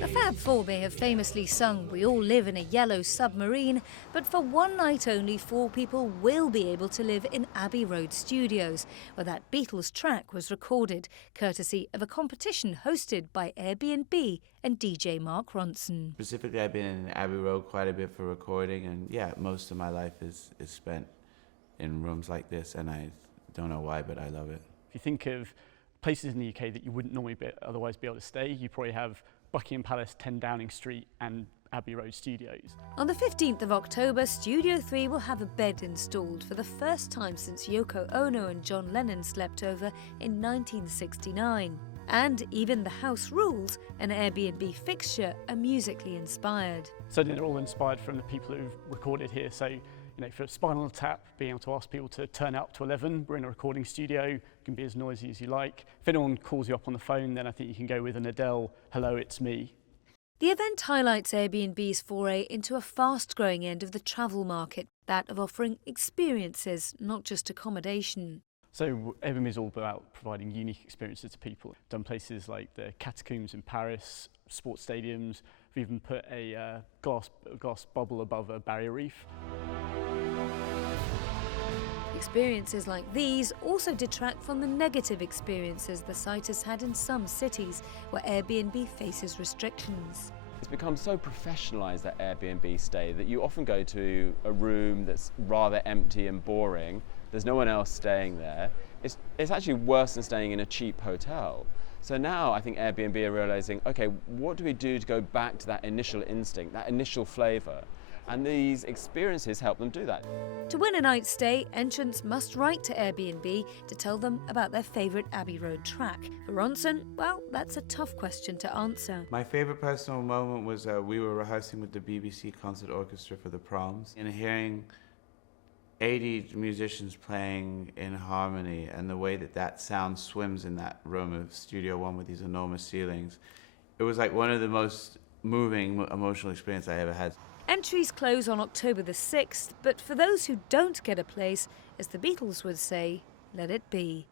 The Fab Four may have famously sung "We all live in a yellow submarine," but for one night only, four people will be able to live in Abbey Road Studios, where that Beatles track was recorded, courtesy of a competition hosted by AirBnB and DJ Mark Ronson. Specifically, I've been in Abbey Road quite a bit for recording, and yeah, most of my life is spent in rooms like this, and I don't know why, but I love it. If you think of places in the UK that you wouldn't normally otherwise be able to stay, you probably have Buckingham Palace, 10 Downing Street and Abbey Road Studios. On the 15th of October, Studio 3 will have a bed installed for the first time since Yoko Ono and John Lennon slept over in 1969. And even the house rules, an Airbnb fixture, are musically inspired. So they're all inspired from the people who've recorded here. So, for Spinal Tap, being able to ask people to turn it up to 11, we're in a recording studio, it can be as noisy as you like. If anyone calls you up on the phone, then I think you can go with an Adele, "Hello, it's me." The event highlights Airbnb's foray into a fast-growing end of the travel market, that of offering experiences, not just accommodation. So Airbnb is all about providing unique experiences to people. We've done places like the catacombs in Paris, sports stadiums. We've even put a glass bubble above a barrier reef. Experiences like these also detract from the negative experiences the site has had in some cities where Airbnb faces restrictions. It's become so professionalised, that Airbnb stay, that you often go to a room that's rather empty and boring. There's no one else staying there. It's actually worse than staying in a cheap hotel. So now I think Airbnb are realising, okay, what do we do to go back to that initial instinct, that initial flavour? And these experiences help them do that. To win a night's stay, entrants must write to Airbnb to tell them about their favourite Abbey Road track. For Ronson, well, that's a tough question to answer. My favourite personal moment was we were rehearsing with the BBC Concert Orchestra for the Proms, and hearing 80 musicians playing in harmony, and the way that sound swims in that room of Studio One with these enormous ceilings. It was like one of the most moving, emotional experiences I ever had. Entries close on October the 6th, but for those who don't get a place, as the Beatles would say, let it be.